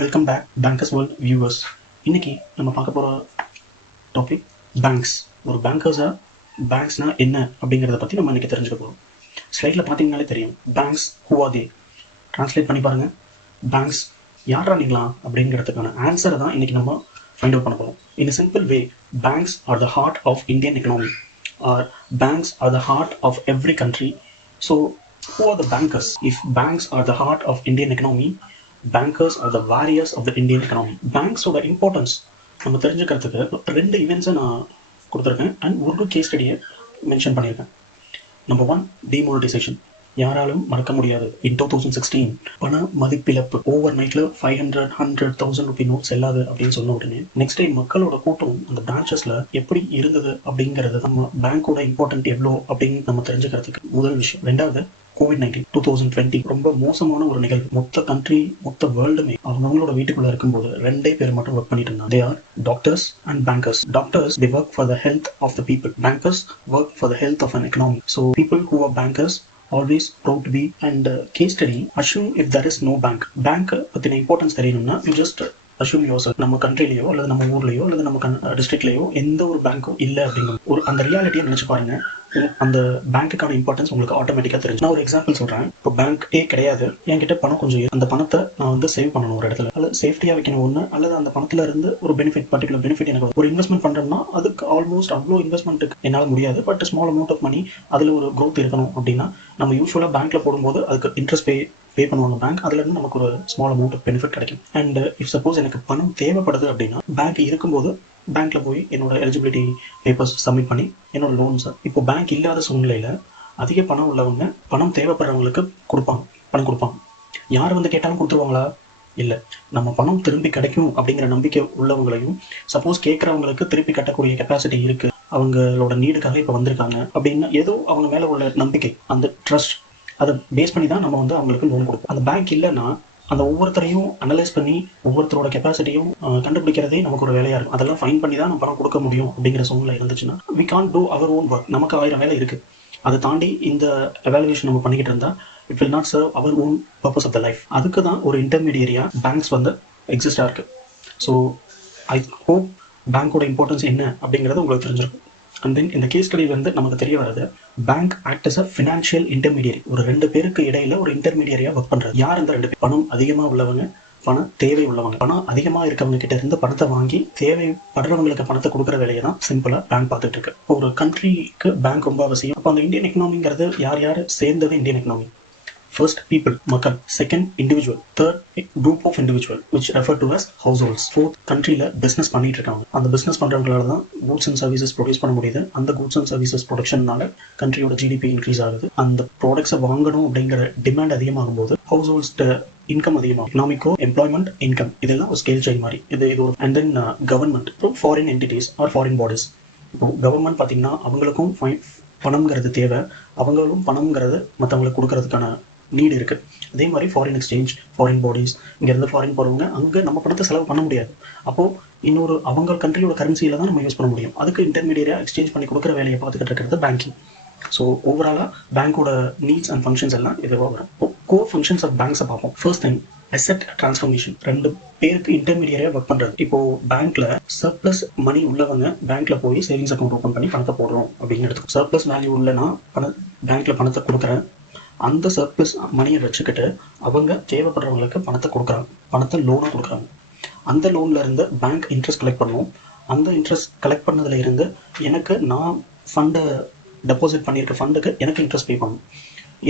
Welcome back bankers world viewers. இன்னைக்கு நம்ம பார்க்க போகிற டாபிக் பேங்க்ஸ். ஒரு பேங்க்ஸ்னா என்ன அப்படிங்கிறத பற்றி நம்ம இன்னைக்கு தெரிஞ்சுக்க போகிறோம். ஸ்லைடில் பார்த்தீங்கன்னாலே தெரியும், banks who are they. Translate பண்ணி பாருங்கள், பேங்க்ஸ் யாரா நீங்களா அப்படிங்கிறதுக்கான ஆன்சரை தான் இன்னைக்கு நம்ம ஃபைண்ட் அவுட் பண்ண போகிறோம். In simple way, banks are the heart of Indian economy, or banks are the heart of every country. So who are the bankers? If banks are the heart of Indian economy, bankers are the warriors of the Indian economy. Banks ஓட importance நம்ம தெரிஞ்சுக்கிறதுக்கு ரெண்டு இவெண்ட்ஸை நான் கொடுத்துருக்கேன் and ஒரு case ஸ்டடியை mention பண்ணியிருக்கேன். Number 1, டிமோனடைசேஷன். யாராலும் மறக்க முடியாது. இன் 2016 பண மதிப்பிழப்பு. ஓவர் நைட்ல 500, 100,000 ரூபி நோட் செல்லாது அப்படின்னு சொன்ன உடனே நெக்ஸ்ட் டே மக்களோட கூட்டம் அந்த பிரான்ச்சஸ்ல எப்படி இருந்தது அப்படிங்கிறது நம்ம பேங்கோட இம்பார்ட்டன்ட் எவ்வளோ அப்படின்னு நம்ம தெரிஞ்சுக்கிறதுக்கு முதல் விஷயம். ரெண்டாவது, COVID-19 2020 ரொம்ப மோசமான ஒரு நிகழ்வு. மொத்த கண்ட்ரி, மொத்த வேர்ல்டுமே அவங்களோட வீட்டுக்குள்ள இருக்கும்போது ரெண்டே பேர் மட்டும் ஒர்க் பண்ணிட்டு இருந்தாங்க. They are doctors and bankers. Doctors, they work for the health of the people. Bankers work for the health of an economy. So people who are bankers always proud to be. And case study, assume if there is no bank. Bank பத்தின importance தெரியணும்னா you just assume yourself. நம்ம கண்ட்ரிலையோ அல்லது நம்ம ஊர்லயோ அல்லது நம்ம டிஸ்ட்ரிக்ட்லயோ எந்த ஒரு பேங்க்கும் இல்லை அப்படிங்கிற ஒரு அந்த ரியாலிட்டியை நினைச்சு பாருங்க. அந்த பேங்க்குக்கான இம்பார்ட்டன்ஸ் உங்களுக்கு ஆட்டோமேட்டிக்காக தெரிஞ்சு. நான் ஒரு எக்ஸாம்பிள் சொல்கிறேன். இப்போ பேங்க்கே கிடையாது, என்கிட்ட பணம் கொஞ்சம், அந்த பணத்தை நான் வந்து சேவ் பண்ணணும் ஒரு இடத்துல, அல்லது சேஃப்டியாக வைக்கணும் ஒன்று, அல்லது அந்த பணத்துல இருந்து ஒரு பர்டிகுலர் பெனிஃபிட் எனக்கு ஒரு இன்வெஸ்ட்மெண்ட் பண்ணுறோம்னா அதுக்கு ஆல்மோஸ்ட் அவ்வளோ இன்வெஸ்ட்மெண்ட்டுக்கு என்னால் முடியாது. But small amount of money அதில் ஒரு க்ரோத் இருக்கணும் அப்படின்னா நம்ம யூஸ்வலாக பேங்க்ல போடும்போது அதுக்கு இன்ட்ரெஸ்ட் பே பண்ணுவாங்க பேங்க். அதுல இருந்து நமக்கு ஒரு ஸ்மால் அமௌண்ட் ஆஃப் பெனிஃபிட் கிடைக்கும். அண்ட் இஃப் சப்போஸ் எனக்கு பணம் தேவைப்படுது அப்படின்னா பேங்க் இருக்கும்போது பேங்க்ல போய் என்னோட எலிஜிபிலிட்டி பேப்பர்ஸ் சப்மிட் பண்ணி என்னோட லோன்ஸ். இப்போ பேங்க் இல்லாத சூழ்நிலையில அதிக பணம் உள்ளவங்க பணம் தேவைப்படுறவங்களுக்கு பணம் கொடுப்பாங்க. யார் வந்து கேட்டாலும் கொடுத்துருவாங்களா? இல்லை. நம்ம பணம் திரும்பி கிடைக்கும் அப்படிங்கிற நம்பிக்கை உள்ளவங்களையும், சப்போஸ் கேட்கறவங்களுக்கு திருப்பி கட்டக்கூடிய கெப்பாசிட்டி இருக்கு, அவங்களோட நீடுக்காக இப்போ வந்திருக்காங்க அப்படின்னா ஏதோ அவங்க மேல உள்ள நம்பிக்கை, அந்த ட்ரஸ்ட், அதை பேஸ் பண்ணி தான் நம்ம வந்து அவங்களுக்கு லோன் கொடுப்போம். அந்த பேங்க் இல்லைன்னா அந்த ஒவ்வொருத்தரையும் அனலைஸ் பண்ணி ஒவ்வொருத்தரோட கெப்பாசிட்டியும் கண்டுபிடிக்கிறதே நமக்கு ஒரு வேலையா இருக்கும். அதெல்லாம் ஃபைன் பண்ணி தான் நம்ம பணம் கொடுக்க முடியும் அப்படிங்கிற சூழ்நிலை இருந்துச்சுன்னா we can't do our own work. நமக்கு 1000 வேலை இருக்கு. அதை தாண்டி இந்த எவாலுவேஷன் நம்ம பண்ணிக்கிட்டு இருந்தா it will not serve our own purpose of the life. அதுக்கு தான் ஒரு இன்டர்மீடியரியா பேங்க்ஸ் வந்து எக்ஸிஸ்டா இருக்கு. ஸோ ஐ ஹோப் பேங்கோட இம்பார்ட்டன்ஸ் என்ன அப்படிங்கிறது உங்களுக்கு தெரிஞ்சிருக்கும். அண்ட் தென் இந்த கேஸ் ஸ்டடியில இருந்து நமக்கு தெரிய வருது, bank act as a financial intermediary. ஒரு ரெண்டு பேருக்கு இடையில ஒரு இன்டர்மீடியரியா ஒர்க் பண்றது. யார் இந்த ரெண்டு பேர்? பணம் அதிகமா உள்ளவங்க, பண தேவை உள்ளவங்க. பணம் அதிகமா இருக்கவங்க கிட்ட இருந்து பணத்தை வாங்கி தேவைப்படுறவங்களுக்கு பணத்தை கொடுக்குற வேலையை தான் சிம்பிளா பேங்க் பார்த்துட்டு இருக்கு. ஒரு கண்ட்ரிக்கு பேங்க் ரொம்ப அவசியம். அப்போ அந்த இந்தியன் எக்கனாமிங்கிறது யார் யார் சேர்ந்தது இந்தியன் எக்கனாமி? First, people, மக்கள். Second, individual. Third, group of individual, which refer to as households. Fourth, countryல business பண்ணிட்டு இருக்காங்க. அந்த business பண்றவங்களால தான் goods and services ப்ரொடியூஸ் பண்ண முடியுது. அந்த goods and services ப்ரொடக்ஷன்னால கண்ட்ரியோட ஜிடிபி இன்க்ரீஸ் ஆகுது. அந்த ப்ராடக்ட்ஸை வாங்கணும் அப்படிங்கிற டிமாண்ட் அதிகமாகும் போது ஹவுஸ் இன்கம் அதிகமாகும். எக்கனாமிக்கோ எம்ப்ளாய்மெண்ட், இன்கம், இதெல்லாம் ஒரு ஸ்கேல் செயின் மாதிரி. இது ஒரு. And then government, foreign entities or foreign bodies. இப்போ கவர்மெண்ட் பார்த்தீங்கன்னா அவங்களுக்கும் பணம்ங்கிறது தேவை, அவங்களும் பணம்ங்கிறது மற்றவங்களுக்கு கொடுக்கறதுக்கான நீடு இருக்கு. அதே மாதிரி ஃபாரின் எக்ஸ்சேஞ்ச், ஃபாரின் பாடிஸ், இங்கேருந்து ஃபாரின் போகிறவங்க அங்கே நம்ம பணத்தை செலவு பண்ண முடியாது. அப்போது இன்னொரு அவங்க கண்ட்ரியோட கரன்சியில் தான் நம்ம யூஸ் பண்ண முடியும். அதுக்கு இன்டர்மீடியட்டாக எக்ஸ்சேஞ்ச் பண்ணி கொடுக்குற வேலையை பார்த்துக்கிட்டு இருக்கிறது பேங்கிங். ஸோ ஓவராலாக பேங்கோட நீட்ஸ் அண்ட் ஃபங்க்ஷன்ஸ் எல்லாம் இதுவாக வரும். கோர் ஃபங்க்ஷன்ஸ் ஆஃப் பேங்க்ஸை பார்ப்போம். First thing, asset transformation. ரெண்டு பேருக்கு இன்டர்மீடியட்டாக ஒர்க் பண்ணுறது. இப்போ பேங்க்ல சர்ப்ளஸ் மணி உள்ளவங்க பேங்க்ல போய் சேவிங்ஸ் அக்கௌண்ட் ஓப்பன் பண்ணி பணத்தை போடுறோம் அப்படின்னு எடுத்துக்கோ. சர்ப்ளஸ் வேல்யூ இல்லைன்னா பேங்க்ல பணத்தை கொடுக்குறேன். அந்த சர்ப்ளஸ் மணியை வச்சுக்கிட்டு அவங்க தேவைப்படுறவங்களுக்கு பணத்தை கொடுக்குறாங்க, பணத்தை லோனாக கொடுக்குறாங்க. அந்த லோன்ல இருந்து பேங்க் இன்ட்ரெஸ்ட் கலெக்ட் பண்ணுவோம். அந்த இன்ட்ரெஸ்ட் கலெக்ட் பண்ணதுல இருந்து எனக்கு நான் ஃபண்டை டெபாசிட் பண்ணியிருக்க ஃபண்டுக்கு எனக்கு இன்ட்ரெஸ்ட் பே பண்ணணும்.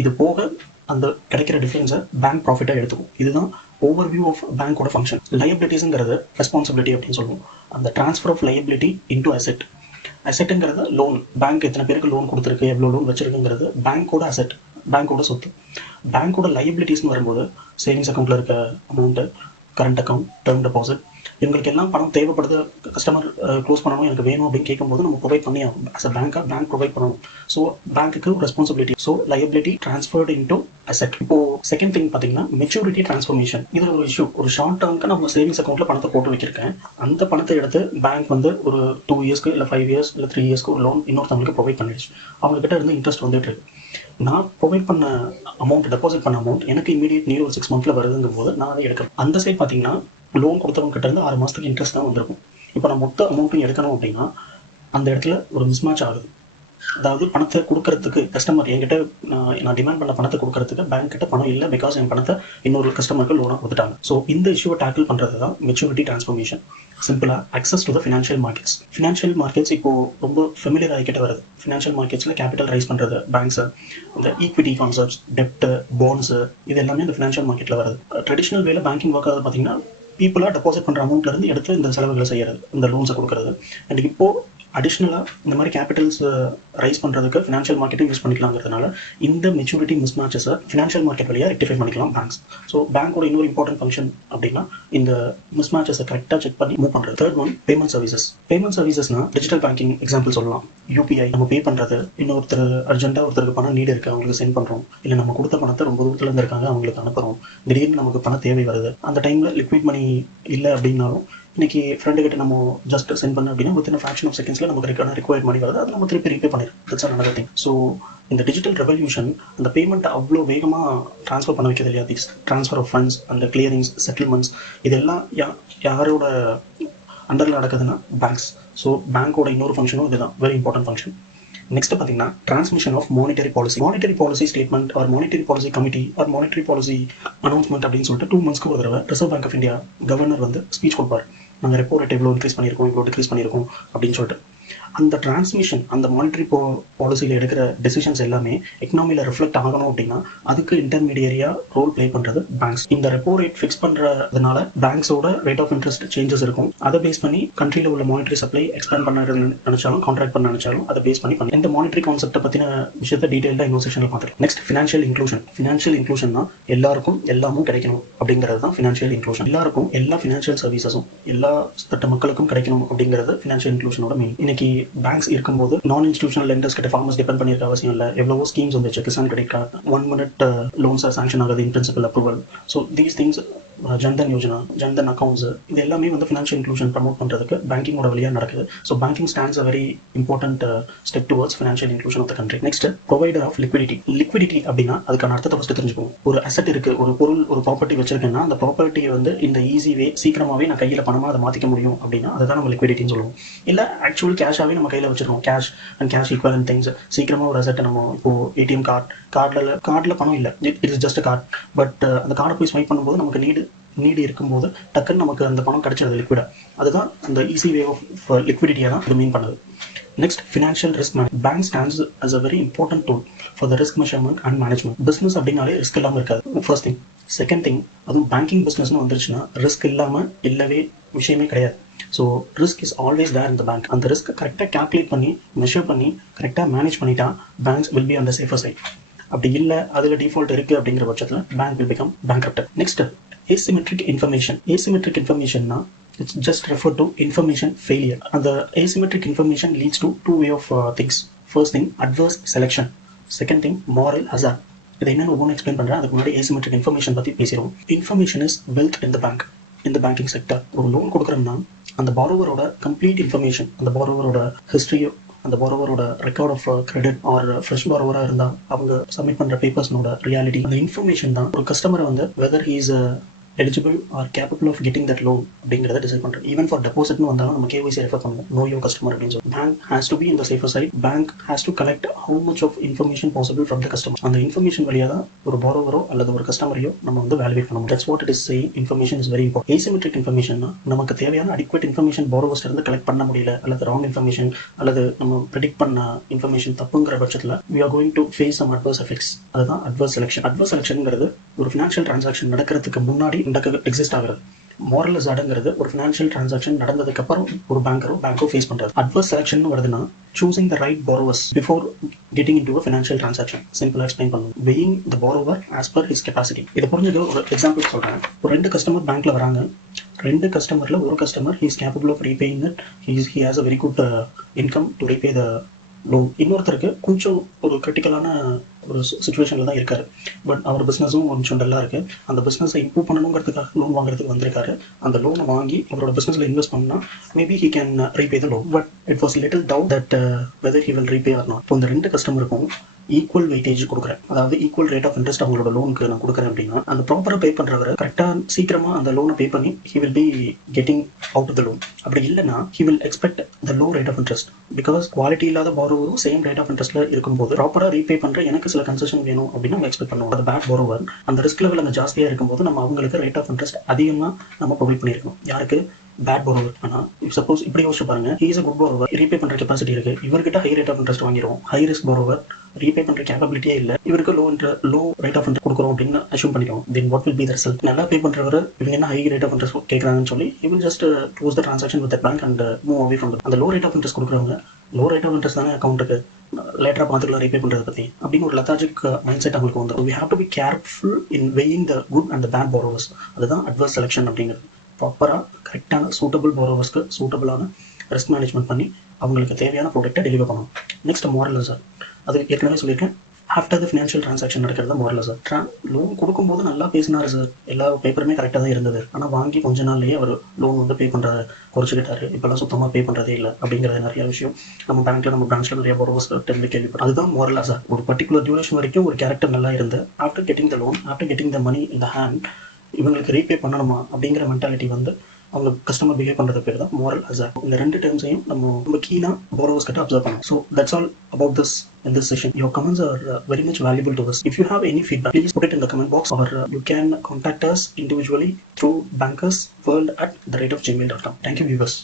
இது போக அந்த கிடைக்கிற டிஃபரன்ஸை பேங்க் ப்ராஃபிட்டாக எடுத்துக்கும். இதுதான் ஓவர் வியூ ஆஃப் பேங்கோட ஃபங்க்ஷன். லயபிலிட்டிஸுங்கிறது ரெஸ்பான்சிபிலிட்டி அப்படின்னு சொல்லுவோம். அந்த transfer of liability into asset. அசெட்டுங்கிறது லோன். பேங்க் எத்தனை பேருக்கு லோன் கொடுத்துருக்கு, எவ்வளோ லோன் வச்சிருக்குங்கிறது பேங்கோட அசெட், பேங்கோட சொத்து. பேங்கோட லைபிலிட்டிஸ்னு வரும்போது சேவிங்ஸ் அக்கௌண்ட்ல இருக்க amount, current account, term deposit, இவங்களுக்கு எல்லாம் பணம் தேவைப்படுது. கஸ்டமர் க்ளோஸ் பண்ணணும், எனக்கு வேணும் அப்படின்னு கேட்கும்போது நம்ம ப்ரொவைட் பண்ணி ஆகும். அஸ் அ பேங்காக பேங்க் ப்ரொவைட் பண்ணணும். ஸோ பேங்க்குக்கு responsibility. So liability transferred into asset. இப்போ செகண்ட் திங் பார்த்தீங்கன்னா மெச்சூரிட்டி டிரான்ஸ்ஃபர்மேஷன். இது ஒரு இஷ்யூ. ஒரு ஷார்ட் டேர்முக்கு நம்ம சேவிங்ஸ் அக்கௌண்ட்ல பணத்தை போட்டு வச்சிருக்கேன். அந்த பணத்தை எடுத்து பேங்க் வந்து ஒரு 2 இயர்ஸ்க்கு இல்லை 5 இயர்ஸ் இல்லை 3 இயர்ஸ்க்கு ஒரு லோன் இன்னொருத்தவங்களுக்கு ப்ரொவைட் பண்ணிடுச்சு. அவங்க கிட்ட இருந்து இன்ட்ரெஸ்ட் வந்துட்டு இருக்கு. நான் ப்ரொவைட் பண்ண அமௌண்ட், டெபாசிட் பண்ண அமௌண்ட் எனக்கு இமீடியட் நீட் ஒரு 6 மந்த்ல வருதுங்கும் போது நான் அதை எடுக்கிறேன். அந்த சைட் பார்த்தீங்கன்னா லோன் கொடுத்தவங்க கிட்ட இருந்து 6 மாதத்துக்கு இன்ட்ரெஸ்ட் தான் வந்திருக்கும். இப்போ நான் மொத்த அமௌண்ட்டும் எடுக்கணும் அப்படின்னா அந்த இடத்துல ஒரு மிஸ்மேட்ச் ஆகுது. அதாவது பணத்தை கொடுக்கறதுக்கு கஸ்டமர் என்கிட்ட நான் டிமாண்ட் பண்ண பணத்தை கொடுக்கறதுக்கு பேங்க் கிட்ட பணம் இல்லை, பிகாஸ் என் பணத்தை இன்னொரு கஸ்டமருக்கு லோனாக கொடுத்துட்டாங்க. ஸோ இந்த இஷ்யூவை டேக்கிள் பண்ணுறது தான் மெச்சூரிட்டி டிரான்ஸ்ஃபர்மேஷன். சிம்பிளா access to the financial markets. Financial markets இப்போ ரொம்ப ஃபெமிலியர் ஆகிக்கிட்ட வருது. ஃபினான்ஷியல் மார்க்கெட்ஸில் கேபிட்டல் ரைஸ் பண்ணுறது, பேங்க்ஸு, இந்த ஈக்விட்டி கான்செப்ட்ஸ், டெப்ட், பாண்ட்ஸு, இது எல்லாமே இந்த ஃபினான்ஷியல் மார்க்கெட்டில் வருது. ட்ரெடிஷனல் வேலை பேங்கிங் ஒர்க் ஆகுது பார்த்தீங்கன்னா பீப்புளாக டெபாசிட் பண்ணுற அமௌண்ட்லேருந்து எடுத்து இந்த செலவுகளை செய்கிறது, இந்த லோன்ஸை கொடுக்குறது. அண்ட் இப்போது அடிஷ்னலாக இந்த மாதிரி கேபிட்டல்ஸ் ரைஸ் பண்ணுறதுக்கு ஃபினான்ஷியல் மார்க்கெட்டும் யூஸ் பண்ணிக்கலாங்கிறதுனால இந்த மெச்சூரிட்டி மிஸ்மேட்சஸை ஃபினான்ஷியல் மார்க்கெட் வழியாக ரெக்டிஃபை பண்ணிக்கலாம் பேங்க்ஸ். ஸோ பேங்கோட இன்னொரு இம்பார்ட்டன்ட் ஃபங்க்ஷன் அப்படின்னா இந்த மிஸ்மேட்சஸை கரெக்டாக செக் பண்ணி மூவ் பண்ணுறது. Third one payment services. Payment சர்வீசஸ்னா டிஜிட்டல் பேங்கிங் எக்ஸாம்பிள் சொல்லலாம். யூபிஐ நம்ம பே பண்ணுறது, இன்னொருத்தர் அர்ஜென்ட்டாக ஒருத்தருக்கு பணம் நீடு இருக்குது அவங்களுக்கு சென்ட் பண்ணுறோம், இல்லை நம்ம கொடுத்த பணத்தை ரொம்ப தூரத்தில் இருந்து இருக்காங்க அவங்களுக்கு அனுப்புகிறோம், திடீர்னு நமக்கு பணம் தேவை வருது, அந்த டைமில் லிக்விட் மணி இல்லை அப்படின்னாலும் இன்னைக்கு ஃப்ரெண்டு கிட்ட நம்ம ஜஸ்ட் சென்ட் பண்ண அப்படின்னா வித்தின் ஃபிராக்ஷன் ஆஃப் செகண்ட்ஸில் நமக்கு ரிக்வயர்ட் மணி வருது, அது நம்ம திருப்பி ரீபே பண்ணிடும். That's another thing. ஸோ இந்த டிஜிட்டல் ரெவல்யூஷன் அந்த பேமெண்ட் அவ்வளோ வேகமாக ட்ரான்ஸ்ஃபர் பண்ண வைக்கிறது இல்லையா, திஸ் ட்ரான்ஸ்ஃபர் ஆஃப் ஃபண்ட்ஸ், அந்த கிளியரிங்ஸ், செட்டில்மெண்ட்ஸ், இதெல்லாம் யாரோட அண்டரில் நடக்குதுன்னா பேங்க்ஸ். ஸோ பேங்க்கோட இன்னொரு ஃபங்க்ஷனும் இதுதான், வெரி இம்பார்ட்டன்ட் ஃபங்க்ஷன். நெக்ஸ்ட் பார்த்தீங்கன்னா transmission of monetary policy. Monetary policy statement or monetary policy committee or monetary policy announcement அப்படின்னு சொல்லிட்டு 2 monthsக்கு ஒரு தடவை reserve bank of India governor வந்து ஸ்பீச் கொடுப்பார். நாங்கள் ரெப்போ ரேட் இவ்வளோ இன்க்ரீஸ் பண்ணியிருக்கோம், இவ்வளோ டிக்ரீஸ் பண்ணியிருக்கோம் அப்படின்னு சொல்லிட்டு. அந்த டிரான்ஸ்மிஷன், அந்த மானிட்டரி பாலிசியில் எடுக்கிற டெசிஷன்ஸ் எல்லாமே எக்கனாமியில் ரிஃப்ளெக்ட் ஆகணும் அப்படின்னா அதுக்கு இன்டர்மீடியரியாக ரோல் ப்ளே பண்ணுறது பேங்க்ஸ். இந்த ரெப்போ ரேட் ஃபிக்ஸ் பண்ணுறதுனால பேங்க்ஸோட ரேட் ஆஃப் இன்ட்ரெஸ்ட் சேஞ்சஸ் இருக்கும். அதை பேஸ் பண்ணி கண்ட்ரியில் உள்ள மானிட்டரி சப்ளை எக்ஸ்பேண்ட் பண்ண நினைச்சாலும், கான்ட்ராக்ட் பண்ண நினைச்சாலும் அதை பேஸ் பண்ணி இந்த மானிட்டரி கான்செப்ட்டை பற்றின விஷயத்தை டீட்டெயிலாக இன்னொரு செக்ஷனில் பார்த்துருக்கோம். Next financial inclusion. ஃபினான்ஷியல் இன்க்ளூஷன்னா எல்லாருக்கும் எல்லாமும் கிடைக்கணும் அப்படிங்கிறது தான் ஃபினான்ஷியல் இன்க்ளூஷன். எல்லாருக்கும் எல்லா ஃபினான்ஷியல் சர்வீசஸும் எல்லா தட்ட மக்களுக்கும் கிடைக்கணும் அப்படிங்கிறது ஃபினான்ஷியல் இன்க்ளூஷனோட மீன். இன்னைக்கு பேங்க்ஸ் இருக்கும்போது நான் இன்ஸ்டிடியூஷனல் லெண்டர்ஸ் கிட்ட ஃபார்மர்ஸ் டிபெண்ட் பண்ணிருக்க அவசியம் இல்லை. எவ்வளவோ ஸ்கீம்ஸ் வந்துச்சு, Kisan credit card, 1 minute loans sanction ஆகுது, in principle approval. So these things, Jan Dhan Yojana, Jan Dhan accounts, இது எல்லாமே வந்து ஃபினான்ஷியல் இன்க்ளூஷன் ப்ரமோட் பண்ணுறதுக்கு பேங்கிங்கோட வழியாக நடக்குது. So banking stands a very important step towards financial inclusion of the country. Next provider of liquidity. Liquidity அப்படின்னா அதுக்கான அர்த்தத்தை ஃபஸ்ட்டு தெரிஞ்சுக்கணும். ஒரு அசெட் இருக்குது, ஒரு பொருள், ஒரு ப்ராப்பர்ட்டி வச்சிருக்கேன்னா அந்த ப்ராப்பர்ட்டியை வந்து இந்த ஈஸி வே சீக்கிரமாகவே நான் கையில் பணமாக அதை மாற்றிக்க முடியும் அப்படின்னா அதுதான் நம்ம லிக்விடிட்டின்னு சொல்லுவோம். இல்லை ஆக்சுவல் கேஷாகவே நம்ம கையில் வச்சிருக்கோம், cash and cash equivalent things. சீக்கிரமாக ஒரு அசெட்டை நம்ம இப்போ ஏடிஎம் கார்டில் பணம் இல்லை, it is just card, but அந்த கார்டை போய் ஸ்வைப் பண்ணும்போது நமக்கு நீடு இருக்கும்போது டக்குன்னு நமக்கு அந்த பணம் கிடைச்சிருது லிக்விடா. அதுதான் அந்த ஈஸி வே ஆஃப் லிக்விடிட்டியை தான் இது மீன் பண்ணுது. Next financial risk management. Bank stands as a very important tool for the risk measurement and management. Business அப்படின்னாலே ரிஸ்க் இல்லாமல் இருக்காது, ஃபர்ஸ்ட் திங். செகண்ட் திங், அதுவும் பேங்கிங் பிஸ்னஸ்னு வந்துருச்சுன்னா ரிஸ்க் இல்லாமல் இல்லவே விஷயமே கிடையாது. So risk is always there in the bank. அந்த ரிஸ்க் கரெக்டாக கேல்குலேட் பண்ணி மெஷர் பண்ணி கரெக்டாக மேனேஜ் பண்ணிட்டா banks will be on the safer side. அப்படி இல்லை அதில் டிஃபால்ட் இருக்குது அப்படிங்கிற பட்சத்தில் bank will become bankrupted. Next asymmetric information. Asymmetric information na it's just refer to information failure, and the asymmetric information leads to two way of things. First thing, adverse selection. Second thing, moral hazard. இதை என்னன்னு ஒவ்வொன்று explain பண்ணுறேன். அதுக்கு முன்னாடி asymmetric information பற்றி பேசிடுவோம். Information is wealth in the bank, in the banking sector. ஒரு loan கொடுக்குறோம்னா அந்த பாரோவரோட கம்ப்ளீட் இன்ஃபர்மேஷன், அந்த பாரோவரோட ஹிஸ்ட்ரியோ, அந்த பாரோவரோட record of credit or fresh பாரோவராக இருந்தால் அவங்க சப்மிட் பண்ணுற பேப்பர்ஸ்னோட ரியாலிட்டி, அந்த இன்ஃபர்மேஷன் தான் ஒரு கஸ்டமரை வந்து whether he is eligible or capable of getting that loan அப்படிங்கிறத டிசைட் பண்ணுறோம். ஈவன் ஃபார் டெபாசிட்னு வந்தாலும் நம்ம KYC ரெஃபர் பண்ணுவோம், நோ யோர் கஸ்டமர் அப்படின்னு சொல்லி. Bank has to be in the safer side. Bank has to collect how much of information possible from the customer. அந்த information வழியாக தான் ஒரு பாரோவரோ அல்லது ஒரு கஸ்டமரையோ நம்ம வந்து வேல்யூட் பண்ண முடியும். That's what it is saying. Information is very important. asymmetric இன்ஃபர்மேஷன்னா நமக்கு தேவையான அடிக்வேட் இன்ஃபர்மேஷன் பாரோவர்ஸ் இருந்து கலெக்ட் பண்ண முடியல, அல்லது ராங் இன்ஃபர்மேஷன் அல்லது நம்ம ப்ரெடிக்ட் பண்ண இன்ஃபர்மேஷன் தப்புங்கிற பட்சத்தில் we are going to face some adverse effects. அதுதான் adverse selection. adverse selectionங்கிறது ஒரு ஃபினான்ஷியல் டிரான்சாக்ஷன் நடக்கிறதுக்கு முன்னாடி எக்ஸிஸ்ட் ஆகுறது. moral hazardங்கிறது ஒரு ஃபினான்ஷியல் டிரான்சாக்ஷன் நடந்ததுக்கு அப்புறம் ஒரு பேங்கோ ஃபேஸ் பண்றது. அட்வர்ஸ் செலக்ஷன் வருதுன்னா choosing the right borrowers before getting into a financial transaction. சிம்பிளா எக்ஸ்பிளைன் பண்ணுவோம். weighing the borrower as per his capacity. இதை புரிஞ்சுக்க ஒரு எக்ஸாம்பிள் சொல்றேன். ஒரு 2 கஸ்டமர் பேங்க்ல வராங்க. 2 கஸ்டமர்ல ஒரு customer he is capable of repaying it. he has a very good income to repay the loan. இன்னொருத்தருக்கு கொஞ்சம் ஒரு கிரிட்டிக்கலான ஒரு சுச்சுவேஷனில் தான் இருக்காரு. பட் அவர் பிஸ்னஸும் கொஞ்சம் டல்லாக இருக்குது. அந்த பிஸ்னஸை இம்ப்ரூவ் பண்ணணுங்கிறதுக்காக லோன் வாங்குறதுக்கு வந்திருக்காரு. அந்த லோனை வாங்கி அவரோட பிஸ்னஸில் இன்வெஸ்ட் பண்ணால் maybe he can repay the loan. But it was little doubt that whether he will repay or not. இப்போ இந்த 2 கஸ்டமருக்கும் ஈக்குவல் வெயிட்டேஜ் கொடுக்குறேன், அதாவது ஈக்குவல் ரேட் ஆஃப் இன்ட்ரெஸ்ட் அவங்களோட லோனுக்கு நான் கொடுக்குறேன் அப்படின்னா, அந்த ப்ராப்பராக பே பண்ணுறவர் கரெக்டாக சீக்கிரமாக அந்த லோனை பே பண்ணி he will be getting out of the loan. அப்படி இல்லைன்னா he will expect the low rate of interest. Because quality இல்லாத பாரோவரும் சேம் ரேட் ஆஃப் இன்ட்ரெஸ்ட்ல இருக்கும்போது ப்ராப்பராக ரீபே பண்ணுற எனக்கு சில கன்செஷன் வேணும் அப்படின்னு நம்ம எக்ஸ்பெக்ட் பண்ணுவோம். அந்த பேட் பாரோவர் அந்த ரிஸ்க் லெவல் அங்கே ஜாஸ்தியாக இருக்கும்போது நம்ம அவங்களுக்கு ரேட் ஆஃப் இன்ட்ரெஸ்ட் அதிகமாக நம்ம ப்ரொவைட் பண்ணியிருக்கணும். யாருக்கு? Bad borrower. ஆனால் சப்போஸ் இப்படி யோசிச்சு பாருங்க, he is a good borrower, repay பண்ணுற கெப்பாசிட்டி இருக்கு, இவர்கிட்ட ஹை ரேட் ஆஃப் இன்ட்ரெஸ்ட் வாங்கிடுவோம். ஹை ரிஸ்க் borrower, ரீபே பண்ணுற கேப்பபிலிட்டியே இல்லை, இவருக்கு லோ ரேட் ஆஃப் இன்ட்ரெஸ்ட் கொடுக்குறோம் அப்படின்னு அஷ்யூம் பண்ணிக்கோம். Then what will be the result? நல்லா பே பண்ணுறவர் இவங்க என்ன ஹை ரேட் ஆஃப் இன்ட்ரெஸ்ட் கேட்குறாங்கன்னு சொல்லி he will just close the transaction with that bank and move away from that. அந்த லோ ரேட் ஆஃப் இன்ட்ரெஸ்ட் கொடுக்குறவங்க லோ ரேட் ஆஃப் இன்ட்ரெஸ்ட் தானே அக்கௌண்ட்டுக்கு லேட்டராக பார்த்துக்கலாம் ரீபே பண்ணுறதை பற்றி அப்படின்னு ஒரு லெத்தாஜிக் மைண்ட் செட் அவங்களுக்கு வந்து. we have to be careful in weighing the good and the bad borrowers. அதுதான் அட்வர்ஸ் செலெக்ஷன் அப்படிங்கிறது. ப்ராப்பராக கரெக்டான சூட்டபிள் borrowersக்கு சூட்டபிளான ரிஸ்க் மேனேஜ்மெண்ட் பண்ணி அவங்களுக்கு தேவையான ப்ராடக்ட்டை டெலிவர் பண்ணணும். Next moral hazard. அது ஏற்கனவே சொல்லியிருக்கேன், ஆஃப்டர் த ஃபினான்ஷியல் ட்ரான்சாக்ஷன் நடக்கிறது moral hazard. லோன் கொடுக்கும்போது நல்லா பேசினார் சார், எல்லா பேப்பருமே கரெக்டாக தான் இருந்தது, ஆனால் வாங்கி கொஞ்ச நாள்லேயே அவர் லோன் வந்து பே பண்ணுறத குறைச்சிக்கிட்டாரு, இப்போல்லாம் சுத்தமாக பே பண்ணுறதே இல்லை அப்படிங்கிறது நிறைய விஷயம் நம்ம பேங்க்கில் நம்ம பிரான்ச்சில் நிறைய borrowers கேள்விப்படும். அதுதான் moral hazard. ஒரு பர்டிகுலர் டியூரேஷன் வரைக்கும் ஒரு கேரக்டர் நல்லா இருந்து after getting the loan, after getting the money in the hand, இவங்களுக்கு ரீபே பண்ணணுமா அப்படிங்கிற மென்டாலிட்டி வந்து அவங்க கஸ்டமர் பிஹேவ் பண்ணுறது பேர் தான் moral hazard. இந்த 2 டேர்ம்ஸையும் நம்ம கீனாக borrowers கிட்ட அப்சர்வ் பண்ணணும். So that's all about this in this session. Your comments are very much valuable to us. If you have any feedback, please put it in the comment box, or you can contact us individually through bankersworld@gmail.com. Thank you, viewers.